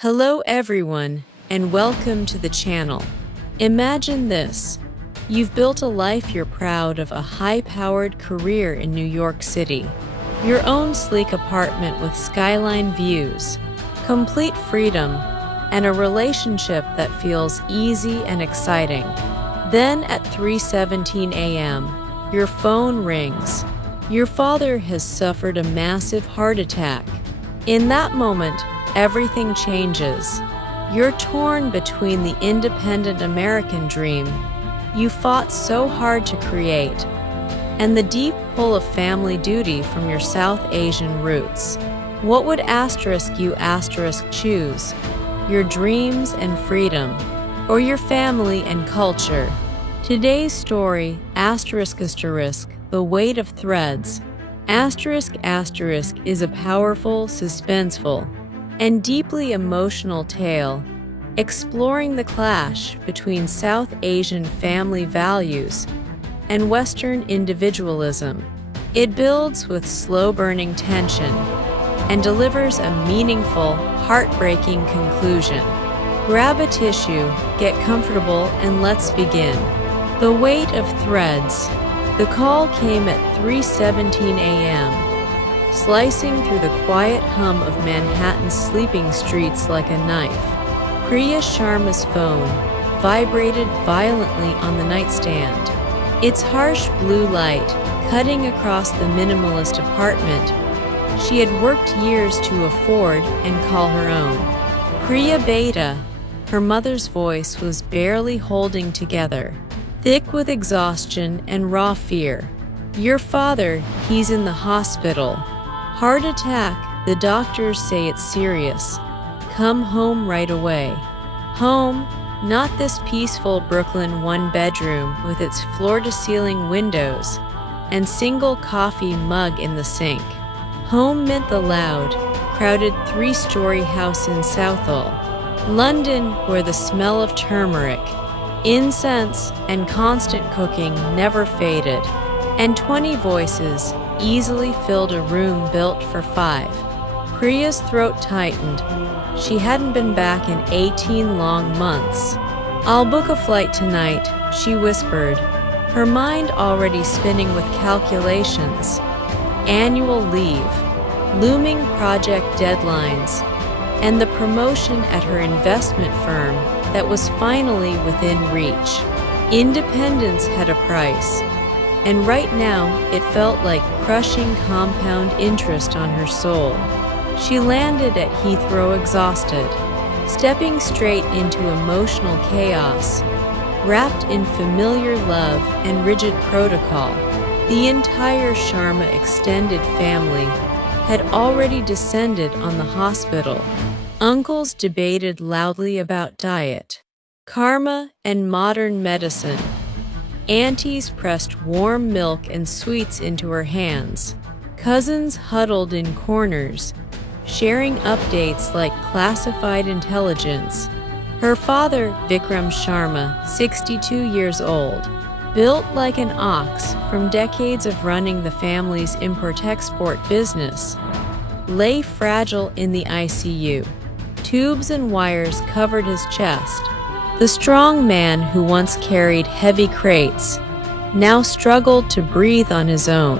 Hello everyone, and welcome to the channel. Imagine this. You've built a life you're proud of, a high-powered career in New York City, your own sleek apartment with skyline views, complete freedom, and a relationship that feels easy and exciting. Then at 3:17 a.m., your phone rings. Your father has suffered a massive heart attack. In that moment, everything changes. You're torn between the independent American dream you fought so hard to create and the deep pull of family duty from your South Asian roots. What would you choose? Your dreams and freedom, or your family and culture? Today's story, The Weight of Threads, is a powerful, suspenseful, and deeply emotional tale, exploring the clash between South Asian family values and Western individualism. It builds with slow-burning tension and delivers a meaningful, heartbreaking conclusion. Grab a tissue, get comfortable, and let's begin. The Weight of Threads. The call came at 3:17 a.m., slicing through the quiet hum of Manhattan's sleeping streets like a knife. Priya Sharma's phone vibrated violently on the nightstand, its harsh blue light cutting across the minimalist apartment she had worked years to afford and call her own. Priya Beta, her mother's voice was barely holding together, thick with exhaustion and raw fear. "Your father, he's in the hospital. Heart attack, the doctors say it's serious. Come home right away." Home, not this peaceful Brooklyn one-bedroom with its floor-to-ceiling windows and single coffee mug in the sink. Home meant the loud, crowded three-story house in Southall, London, where the smell of turmeric, incense, and constant cooking never faded, and 20 voices easily filled a room built for 5. Priya's throat tightened. She hadn't been back in 18 long months. "I'll book a flight tonight," she whispered, her mind already spinning with calculations. Annual leave, looming project deadlines, and the promotion at her investment firm that was finally within reach. Independence had a price, and right now it felt like crushing compound interest on her soul. She landed at Heathrow exhausted, stepping straight into emotional chaos, wrapped in familiar love and rigid protocol. The entire Sharma extended family had already descended on the hospital. Uncles debated loudly about diet, karma, and modern medicine. Aunties pressed warm milk and sweets into her hands. Cousins huddled in corners, sharing updates like classified intelligence. Her father, Vikram Sharma, 62 years old, built like an ox from decades of running the family's import-export business, lay fragile in the ICU. Tubes and wires covered his chest. The strong man who once carried heavy crates now struggled to breathe on his own.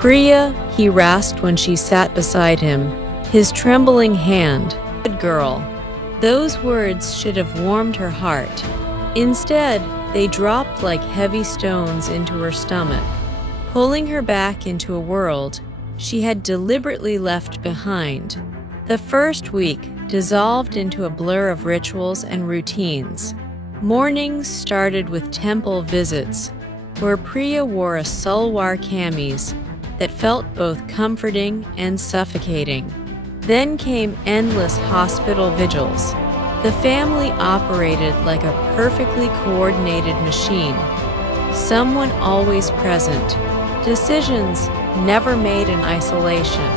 "Priya," he rasped when she sat beside him, his trembling hand. "Good girl." Those words should have warmed her heart. Instead, they dropped like heavy stones into her stomach, pulling her back into a world she had deliberately left behind. The first week dissolved into a blur of rituals and routines. Mornings started with temple visits, where Priya wore a salwar kameez that felt both comforting and suffocating. Then came endless hospital vigils. The family operated like a perfectly coordinated machine, someone always present, decisions never made in isolation.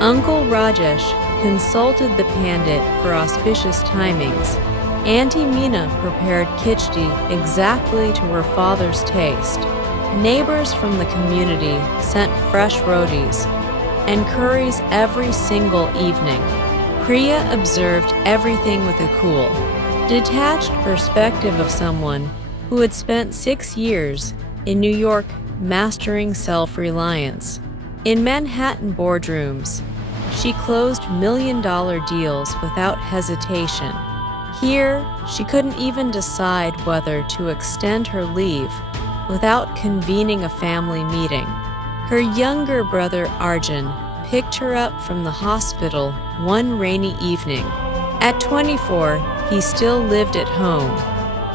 Uncle Rajesh consulted the pandit for auspicious timings. Auntie Meena prepared khichdi exactly to her father's taste. Neighbors from the community sent fresh rotis and curries every single evening. Priya observed everything with a cool, detached perspective of someone who had spent 6 years in New York mastering self-reliance. In Manhattan boardrooms, she closed million-dollar deals without hesitation. Here, she couldn't even decide whether to extend her leave without convening a family meeting. Her younger brother Arjun picked her up from the hospital one rainy evening. At 24, he still lived at home,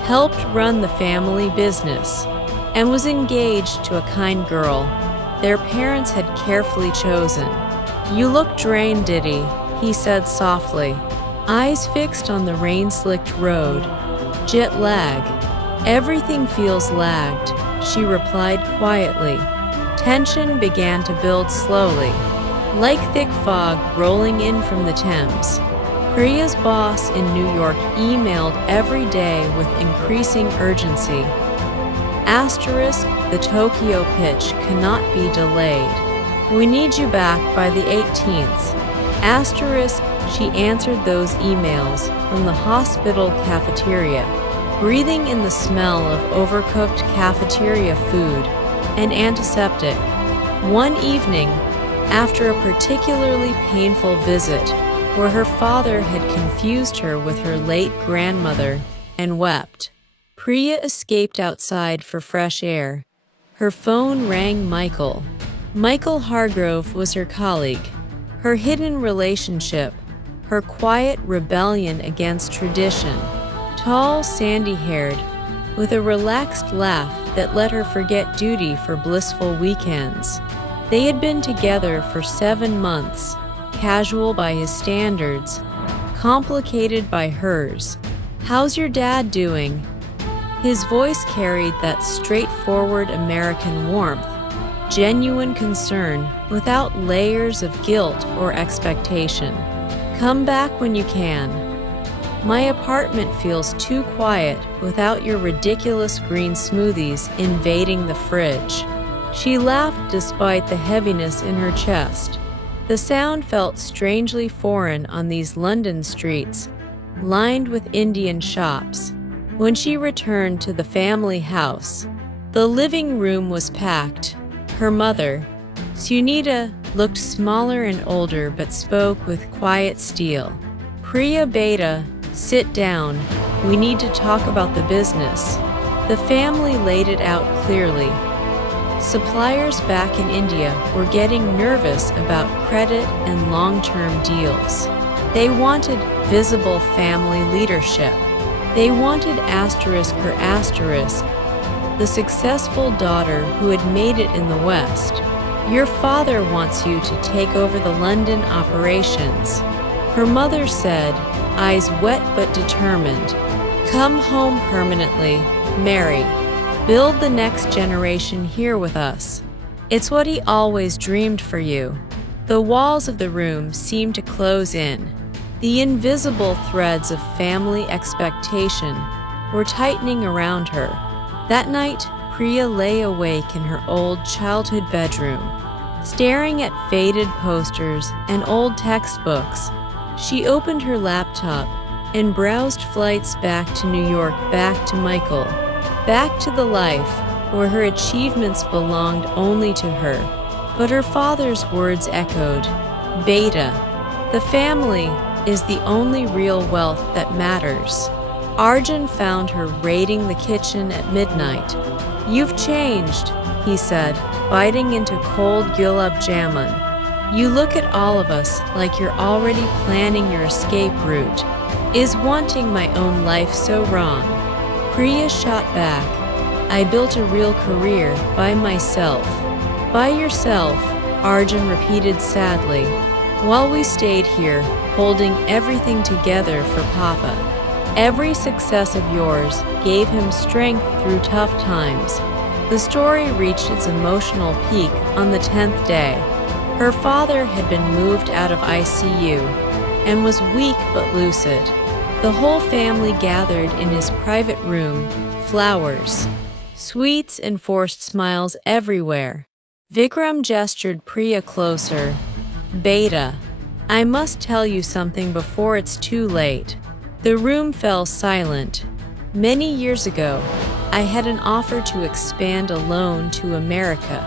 helped run the family business, and was engaged to a kind girl their parents had carefully chosen. "You look drained, Diddy," he said softly, eyes fixed on the rain-slicked road. "Jet lag. Everything feels lagged," she replied quietly. Tension began to build slowly, like thick fog rolling in from the Thames. Priya's boss in New York emailed every day with increasing urgency. Asterisk, the Tokyo pitch cannot be delayed. We need you back by the 18th. Asterisk, she answered those emails from the hospital cafeteria, breathing in the smell of overcooked cafeteria food and antiseptic. One evening, after a particularly painful visit where her father had confused her with her late grandmother and wept, Priya escaped outside for fresh air. Her phone rang Michael. Michael Hargrove was her colleague, her hidden relationship, her quiet rebellion against tradition. Tall, sandy-haired, with a relaxed laugh that let her forget duty for blissful weekends. They had been together for 7 months, casual by his standards, complicated by hers. "How's your dad doing?" His voice carried that straightforward American warmth, genuine concern without layers of guilt or expectation. "Come back when you can. My apartment feels too quiet without your ridiculous green smoothies invading the fridge." She laughed despite the heaviness in her chest. The sound felt strangely foreign on these London streets, lined with Indian shops. When she returned to the family house, the living room was packed. Her mother, Sunita, looked smaller and older but spoke with quiet steel. "Priya Beta, sit down. We need to talk about the business." The family laid it out clearly. Suppliers back in India were getting nervous about credit and long-term deals. They wanted visible family leadership. They wanted asterisk her asterisk, the successful daughter who had made it in the West. "Your father wants you to take over the London operations," her mother said, eyes wet but determined. "Come home permanently, Mary. Build the next generation here with us. It's what he always dreamed for you." The walls of the room seemed to close in. The invisible threads of family expectation were tightening around her. That night, Priya lay awake in her old childhood bedroom, staring at faded posters and old textbooks. She opened her laptop and browsed flights back to New York, back to Michael, back to the life where her achievements belonged only to her. But her father's words echoed, "Beta, the family is the only real wealth that matters." Arjun found her raiding the kitchen at midnight. "You've changed," he said, biting into cold gulab jamun. "You look at all of us like you're already planning your escape route. Is wanting my own life so wrong?" Priya shot back, "I built a real career by myself." "By yourself," Arjun repeated sadly, "while we stayed here, holding everything together for Papa. Every success of yours gave him strength through tough times." The story reached its emotional peak on the 10th day. Her father had been moved out of ICU and was weak but lucid. The whole family gathered in his private room, flowers, sweets, and forced smiles everywhere. Vikram gestured Priya closer. "Beta, I must tell you something before it's too late." The room fell silent. Many years ago, I had an offer to expand alone to America.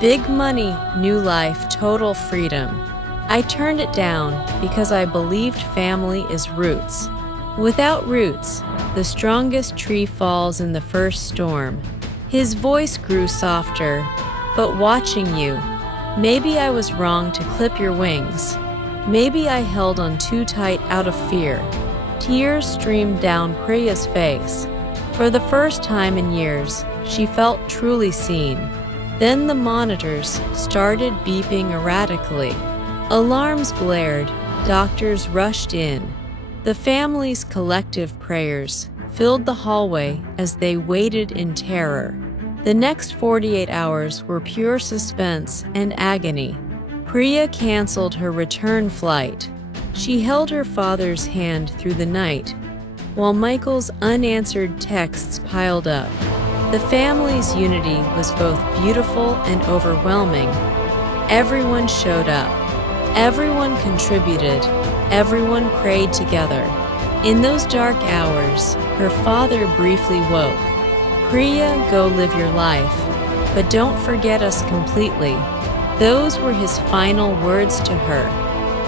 Big money, new life, total freedom. I turned it down because I believed family is roots. Without roots, the strongest tree falls in the first storm. His voice grew softer. "But watching you, maybe I was wrong to clip your wings. Maybe I held on too tight out of fear." Tears streamed down Priya's face. For the first time in years, she felt truly seen. Then the monitors started beeping erratically. Alarms blared, doctors rushed in. The family's collective prayers filled the hallway as they waited in terror. The next 48 hours were pure suspense and agony. Priya canceled her return flight. She held her father's hand through the night, while Michael's unanswered texts piled up. The family's unity was both beautiful and overwhelming. Everyone showed up. Everyone contributed. Everyone prayed together. In those dark hours, her father briefly woke. "Priya, go live your life, but don't forget us completely." Those were his final words to her.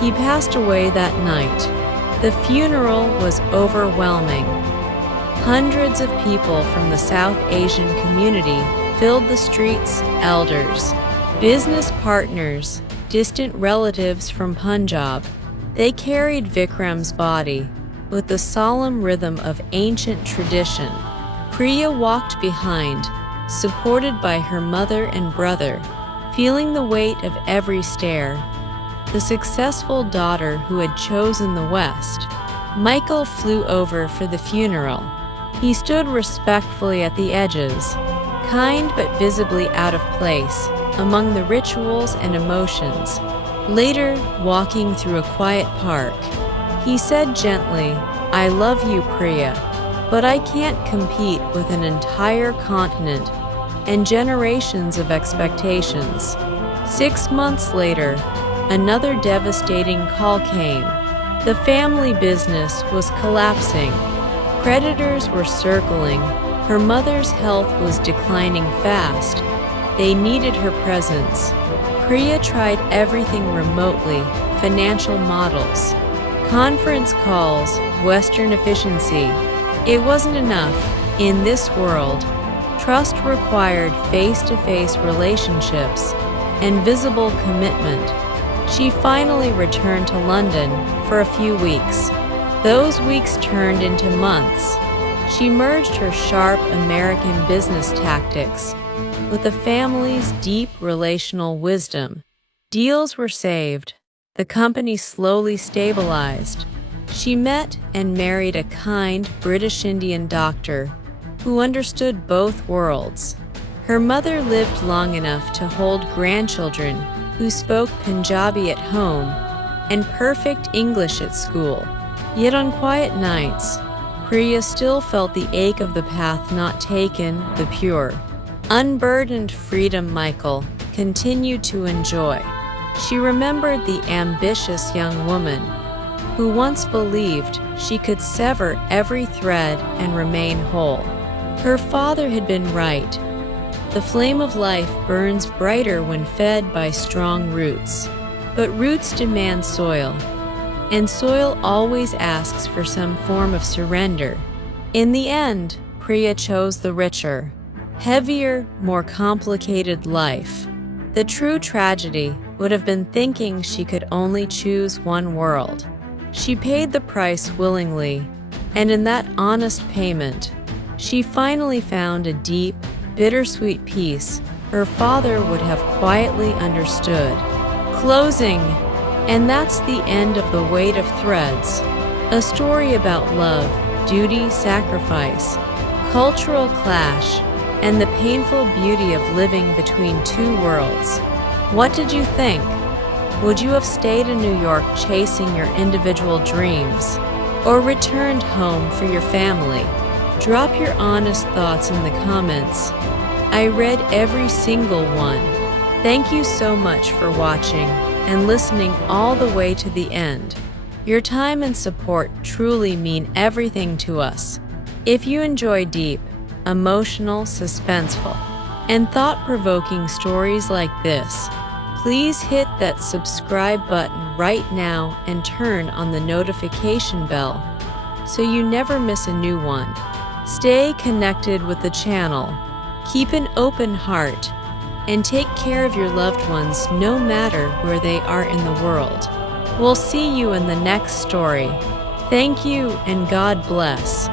He passed away that night. The funeral was overwhelming. Hundreds of people from the South Asian community filled the streets, elders, business partners, distant relatives from Punjab. They carried Vikram's body with the solemn rhythm of ancient tradition. Priya walked behind, supported by her mother and brother, feeling the weight of every stare. The successful daughter who had chosen the West. Michael flew over for the funeral. He stood respectfully at the edges, kind but visibly out of place among the rituals and emotions. Later, walking through a quiet park, he said gently, "I love you, Priya, but I can't compete with an entire continent and generations of expectations." 6 months later, another devastating call came. The family business was collapsing. Creditors were circling. Her mother's health was declining fast. They needed her presence. Priya tried everything remotely, financial models, conference calls, Western efficiency. It wasn't enough. In this world, trust required face-to-face relationships and visible commitment. She finally returned to London for a few weeks. Those weeks turned into months. She merged her sharp American business tactics with the family's deep relational wisdom. Deals were saved. The company slowly stabilized. She met and married a kind British Indian doctor who understood both worlds. Her mother lived long enough to hold grandchildren who spoke Punjabi at home and perfect English at school. Yet on quiet nights, Priya still felt the ache of the path not taken, the pure, unburdened freedom Michael continued to enjoy. She remembered the ambitious young woman who once believed she could sever every thread and remain whole. Her father had been right. The flame of life burns brighter when fed by strong roots. But roots demand soil, and soil always asks for some form of surrender. In the end, Priya chose the richer, heavier, more complicated life. The true tragedy would have been thinking she could only choose one world. She paid the price willingly, and in that honest payment, she finally found a deep, bittersweet peace her father would have quietly understood. Closing, and that's the end of The Weight of Threads, a story about love, duty, sacrifice, cultural clash, and the painful beauty of living between two worlds. What did you think? Would you have stayed in New York chasing your individual dreams, or returned home for your family? Drop your honest thoughts in the comments. I read every single one. Thank you so much for watching. and listening all the way to the end. Your time and support truly mean everything to us. If you enjoy deep, emotional, suspenseful, and thought-provoking stories like this, please hit that subscribe button right now and turn on the notification bell so you never miss a new one. Stay connected with the channel, keep an open heart, and take care of your loved ones no matter where they are in the world. We'll see you in the next story. Thank you and God bless.